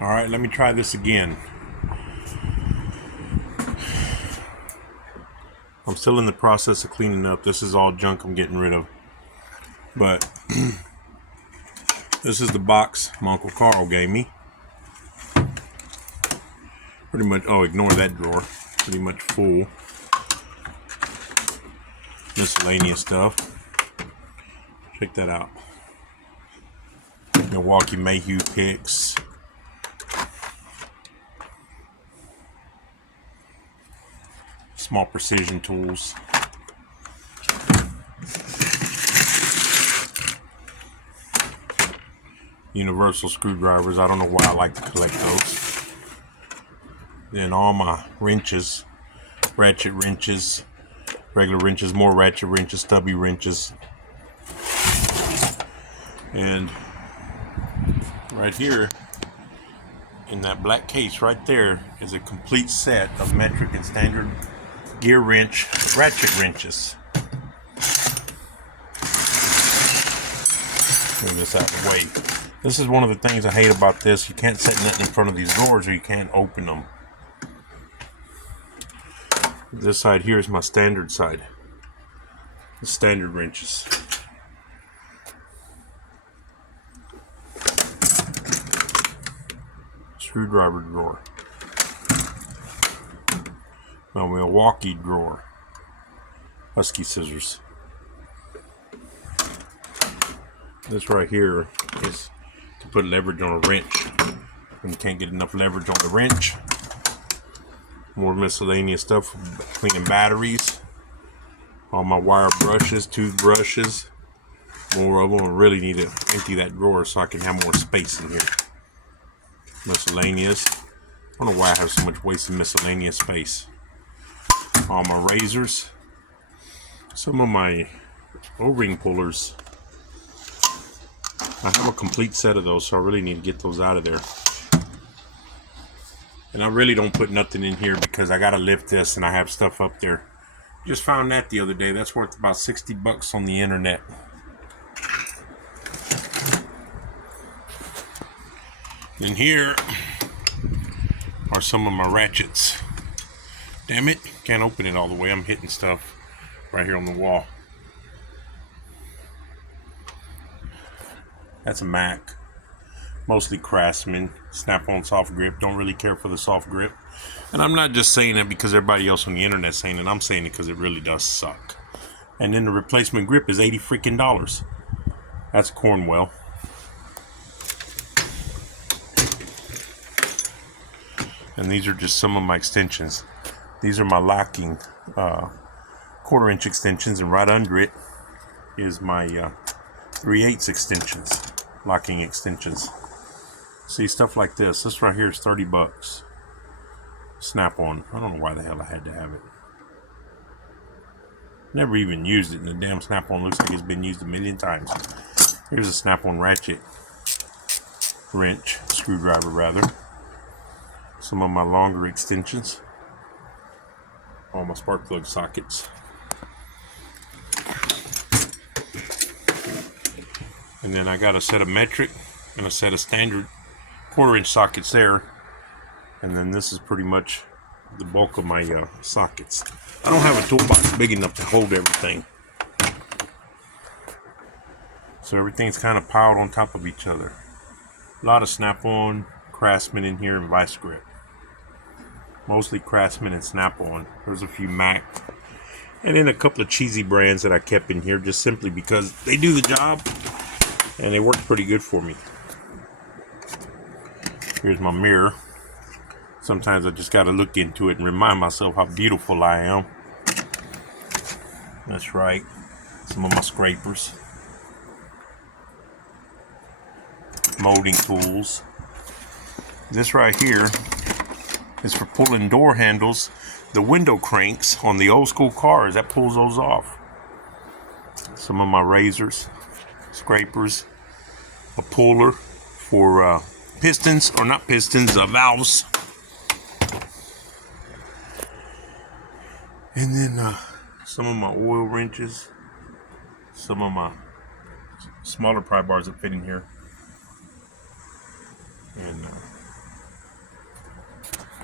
All right, let me try this again. I'm still in the process of cleaning up. This is all junk I'm getting rid of. But this is the box my Uncle Carl gave me. Pretty much, oh, ignore that drawer. Pretty much full. Miscellaneous stuff. Check that out. Milwaukee Mayhew picks. Small precision tools. Universal screwdrivers. I don't know why I like to collect those. Then all my wrenches. Ratchet wrenches. Regular wrenches. More ratchet wrenches. Stubby wrenches. And right here in that black case right there is a complete set of metric and standard gear wrench ratchet wrenches. Move this out of the way. This is one of the things I hate about this. You can't set nothing in front of these drawers or you can't open them. This side here is my standard side. The standard wrenches. Screwdriver drawer. My Milwaukee drawer. Husky scissors. This right here is to put leverage on a wrench. When you can't get enough leverage on the wrench. More miscellaneous stuff, cleaning batteries. All my wire brushes, toothbrushes. More of them. I really need to empty that drawer so I can have more space in here. Miscellaneous. I don't know why I have so much wasted miscellaneous space. All my razors. Some of my O-ring pullers. I have a complete set of those, so I really need to get those out of there. And I really don't put nothing in here because I gotta lift this and I have stuff up there. Just found that the other day. That's worth about $60 on the internet. And here are some of my ratchets. Damn it, can't open it all the way. I'm hitting stuff right here on the wall. That's a Mac. Mostly Craftsman. Snap-on soft grip. Don't really care for the soft grip. And I'm not just saying that because everybody else on the internet is saying it. I'm saying it because it really does suck. And then the replacement grip is $80 freaking. That's Cornwell. And these are just some of my extensions. These are my locking 1/4 inch extensions, and right under it is my 3/8 extensions, locking extensions. See, stuff like this. This right here is $30. Snap-on. I don't know why the hell I had to have it. Never even used it, and the damn Snap-on looks like it's been used a million times. Here's a Snap-on ratchet wrench, screwdriver rather. Some of my longer extensions. All my spark plug sockets. And then I got a set of metric and a set of standard 1/4 inch sockets there. And then this is pretty much the bulk of my sockets. I don't have a toolbox big enough to hold everything. So everything's kind of piled on top of each other. A lot of Snap-on, Craftsman in here, and Vice Grip. Mostly Craftsman and Snap-on. There's a few Mac. And then a couple of cheesy brands that I kept in here just simply because they do the job and they work pretty good for me. Here's my mirror. Sometimes I just got to look into it and remind myself how beautiful I am. That's right. Some of my scrapers. Molding tools. This right here is for pulling door handles, the window cranks on the old school cars. That pulls those off. Some of my razors, scrapers, a puller for pistons, or not pistons, valves. And then some of my oil wrenches, some of my smaller pry bars that fit in here. And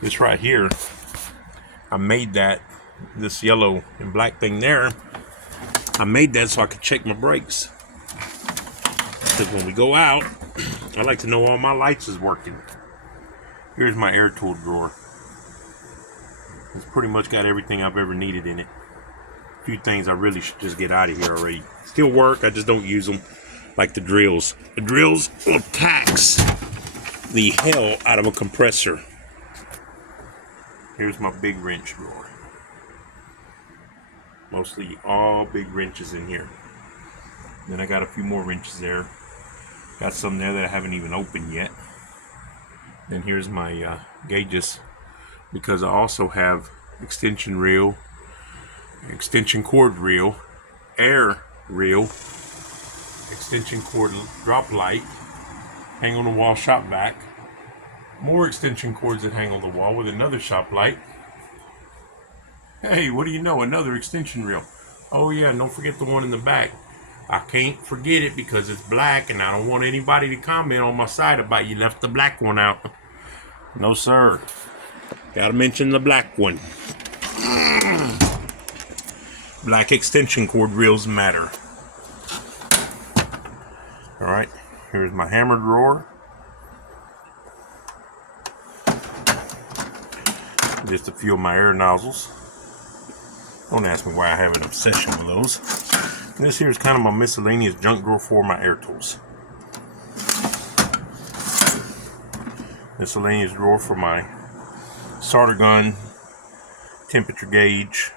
This right here, I made that, this yellow and black thing there, I made that so I could check my brakes. Because when we go out, I like to know all my lights is working. Here's my air tool drawer. It's pretty much got everything I've ever needed in it. A few things I really should just get out of here already. Still work, I just don't use them. Like the drills. The drills will tax the hell out of a compressor. Here's my big wrench drawer. Mostly all big wrenches in here. Then I got a few more wrenches there. Got some there that I haven't even opened yet. Then here's my gauges, because I also have extension reel, extension cord reel, air reel, extension cord drop light, hang on the wall shop vac, more extension cords that hang on the wall with another shop light. Hey, what do you know? Another extension reel. Oh yeah, and don't forget the one in the back. I can't forget it because it's black and I don't want anybody to comment on my site about you left the black one out. No sir. Gotta mention the black one. Black extension cord reels matter. Alright, here's my hammer drawer. Just a few of my air nozzles. Don't ask me why I have an obsession with those. And this here is kind of my miscellaneous junk drawer for my air tools. Miscellaneous drawer for my solder gun, temperature gauge,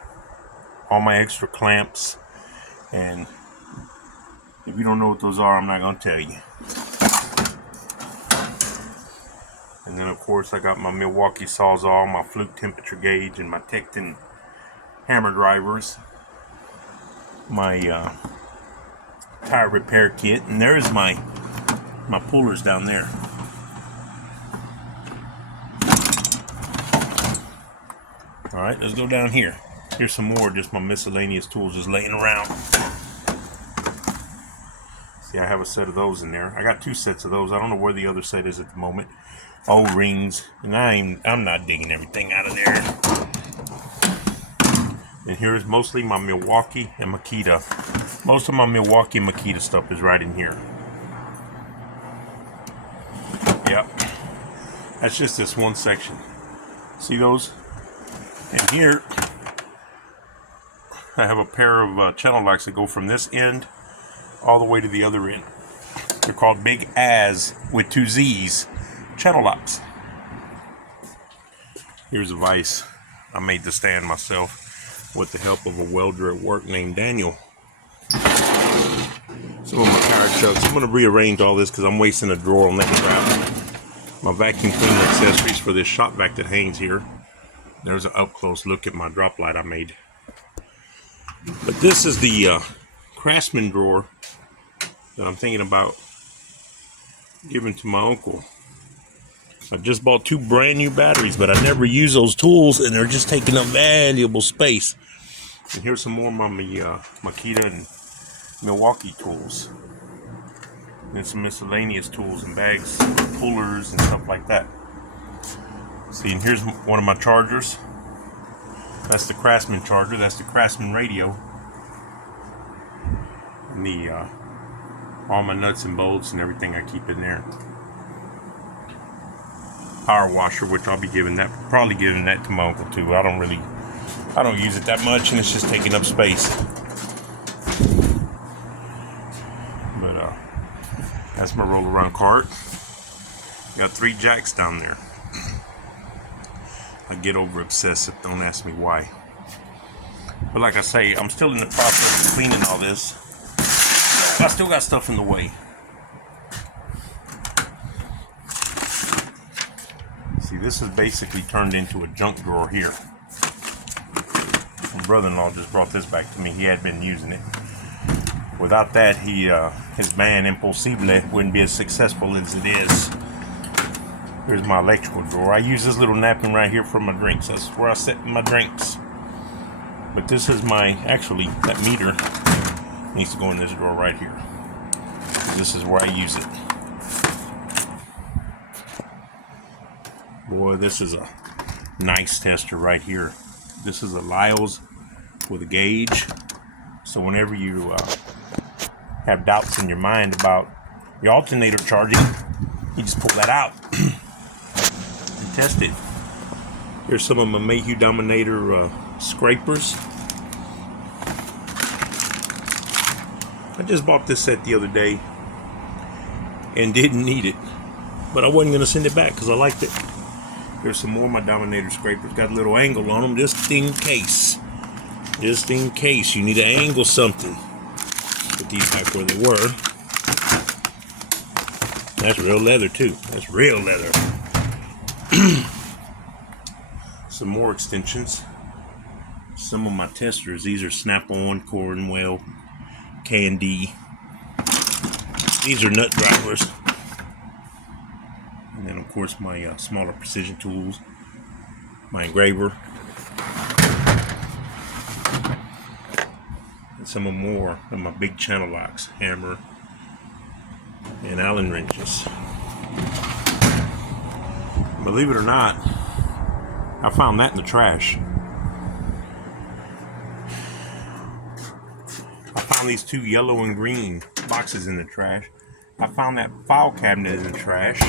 all my extra clamps, and if you don't know what those are, I'm not going to tell you. And then of course I got my Milwaukee Sawzall, my Fluke temperature gauge, and my Tecton hammer drivers, my tire repair kit, and there's my pullers down there. Alright, let's go down here. Here's some more, just my miscellaneous tools just laying around. See, I have a set of those in there. I got two sets of those. I don't know where the other set is at the moment. O-rings, and I'm not digging everything out of there. And here's mostly my Milwaukee and Makita. Most of my Milwaukee and Makita stuff is right in here. Yep. That's just this one section. See those? And here, I have a pair of channel locks that go from this end all the way to the other end. They're called Big Az with 2 Z's channel locks. Here's a vise. I made the stand myself with the help of a welder at work named Daniel. Some of my tire chucks. I'm going to rearrange all this because I'm wasting a drawer on that crap. My vacuum cleaner accessories for this shop vac that hangs here. There's an up close look at my drop light I made. But this is the Craftsman drawer that I'm thinking about giving to my uncle. I just bought 2 brand new batteries, but I never use those tools, and they're just taking up valuable space. And here's some more of my Makita and Milwaukee tools. And some miscellaneous tools and bags, pullers and stuff like that. See, and here's one of my chargers. That's the Craftsman charger. That's the Craftsman radio. And all my nuts and bolts and everything I keep in there. Power washer, which I'll be probably giving that to my uncle too. I don't use it that much, and it's just taking up space. But that's my roll around cart. Got 3 jacks down there. I get over obsessive, don't ask me why. But like I say, I'm still in the process of cleaning all this. I still got stuff in the way. See, this is basically turned into a junk drawer here. My brother-in-law just brought this back to me. He had been using it. Without that, his band Impossible wouldn't be as successful as it is. Here's my electrical drawer. I use this little napkin right here for my drinks. That's where I set my drinks. But this is actually, that meter needs to go in this drawer right here. This is where I use it. Boy, this is a nice tester right here. This is a Lyle's with a gauge. So whenever you have doubts in your mind about your alternator charging, you just pull that out and test it. Here's some of my Mayhew Dominator scrapers. I just bought this set the other day and didn't need it, but I wasn't going to send it back because I liked it. Here's some more of my Dominator scrapers. Got a little angle on them just in case. Just in case you need to angle something. Put these back where they were. That's real leather too. That's real leather. Some more extensions. Some of my testers. These are Snap-on, Cornwell, Candy. These are nut drivers. And then of course my smaller precision tools. My engraver. And some more of my big channel locks. Hammer and Allen wrenches. Believe it or not, I found that in the trash. I found these two yellow and green boxes in the trash. I found that file cabinet in the trash.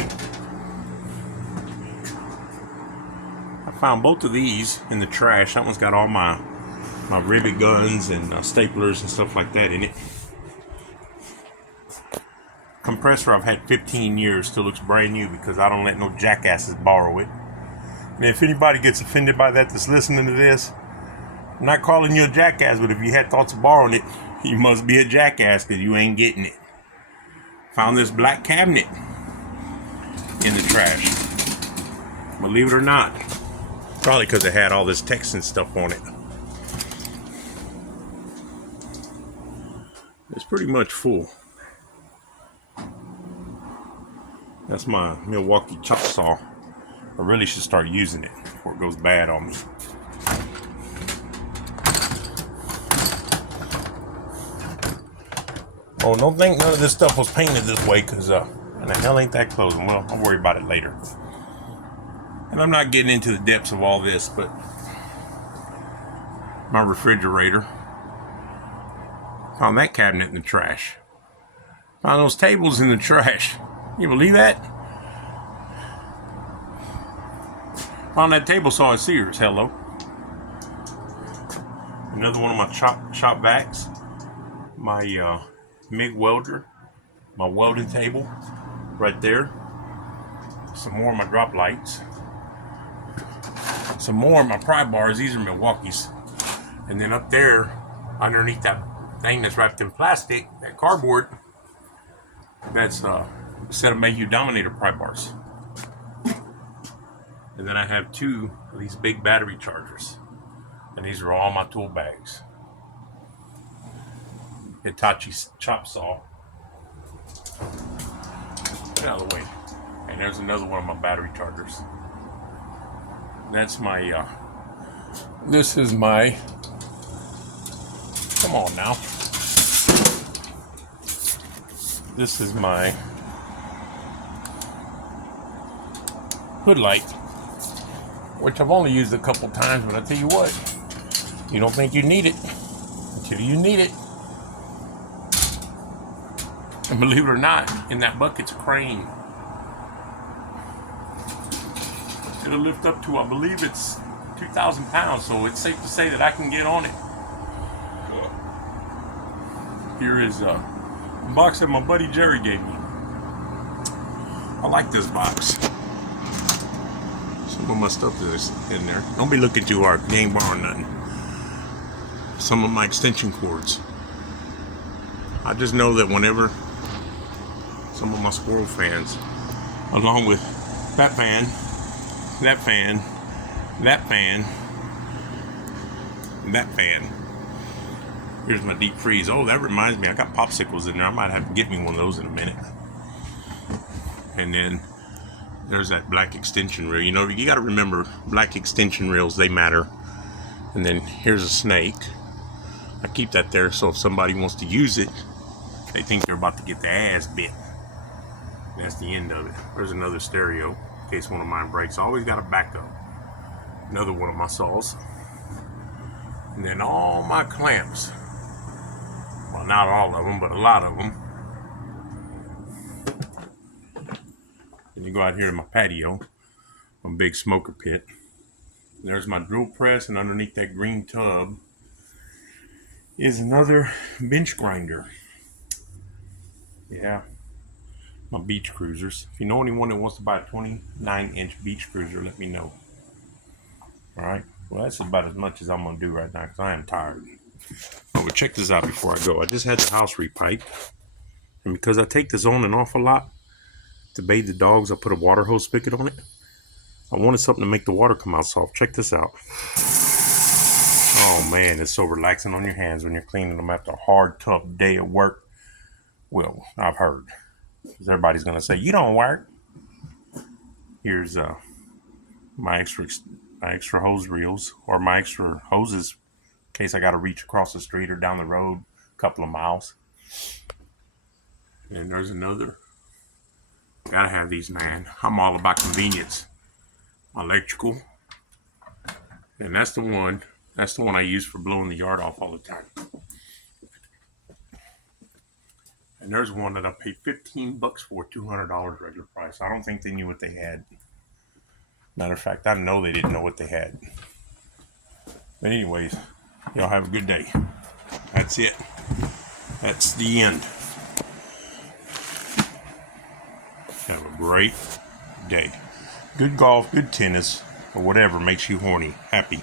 I found both of these in the trash. That one's got all my rivet guns and staplers and stuff like that in it. Compressor I've had 15 years, still looks brand new because I don't let no jackasses borrow it. And if anybody gets offended by that that's listening to this, I'm not calling you a jackass, but if you had thoughts of borrowing it, you must be a jackass because you ain't getting it. Found this black cabinet in the trash. Believe it or not. Probably because it had all this text and stuff on it. It's pretty much full. That's my Milwaukee chop saw. I really should start using it before it goes bad on me. Oh, don't think none of this stuff was painted this way, because and the hell ain't that closing? Well, I'll worry about it later. And I'm not getting into the depths of all this, but my refrigerator. Found that cabinet in the trash. Found those tables in the trash. You believe that? Found that table saw at Sears. Hello. Another one of my shop vacs. My MIG welder. My welding table. Right there. Some more of my drop lights. Some more of my pry bars. These are Milwaukee's. And then up there, underneath that thing that's wrapped in plastic, that cardboard, that's a set of Mayhew Dominator pry bars. And then I have two of these big battery chargers. And these are all my tool bags. Hitachi chop saw. Get out of the way. And there's another one of my battery chargers. That's my, this is my, come on now. This is my hood light, which I've only used a couple times, but I tell you what, you don't think you need it until you need it. And believe it or not, in that bucket's a crane. It'll lift up to, I believe it's 2,000 pounds, so it's safe to say that I can get on it. Here is a box that my buddy Jerry gave me. I like this box. Some of my stuff is in there. Don't be looking too hard. You ain't borrowing nothing. Some of my extension cords. I just know that whenever some of my squirrel fans, along with that fan, that fan, that fan, and that fan. Here's my deep freeze. Oh, that reminds me, I got popsicles in there. I might have to get me one of those in a minute. And then there's that black extension reel. You know, you got to remember, black extension reels, they matter. And then here's a snake. I keep that there so if somebody wants to use it, they think they're about to get their ass bit. That's the end of it. There's another stereo in case one of mine breaks. I always got a backup. Another one of my saws. And then all my clamps. Well, not all of them, but a lot of them. Then you go out here in my patio, my big smoker pit. And there's my drill press, and underneath that green tub is another bench grinder. Yeah, my beach cruisers. If you know anyone that wants to buy a 29-inch beach cruiser, let me know. All right. Well, that's about as much as I'm going to do right now because I am tired. Oh, but check this out before I go. I just had the house repiped. And because I take this on and off a lot to bathe the dogs, I put a water hose spigot on it. I wanted something to make the water come out soft. Check this out. Oh, man, it's so relaxing on your hands when you're cleaning them after a hard, tough day at work. Well, I've heard. Because everybody's going to say, you don't work. Here's my extra hose reels, or my extra hoses in case I got to reach across the street or down the road a couple of miles. And there's another. Gotta have these, man. I'm all about convenience. My electrical. And that's the one I use for blowing the yard off all the time. And there's one that I paid $15 for, $200 regular price. I don't think they knew what they had. Matter of fact, I know they didn't know what they had. But anyways, y'all have a good day. That's it. That's the end. Have a great day. Good golf, good tennis, or whatever makes you horny, happy.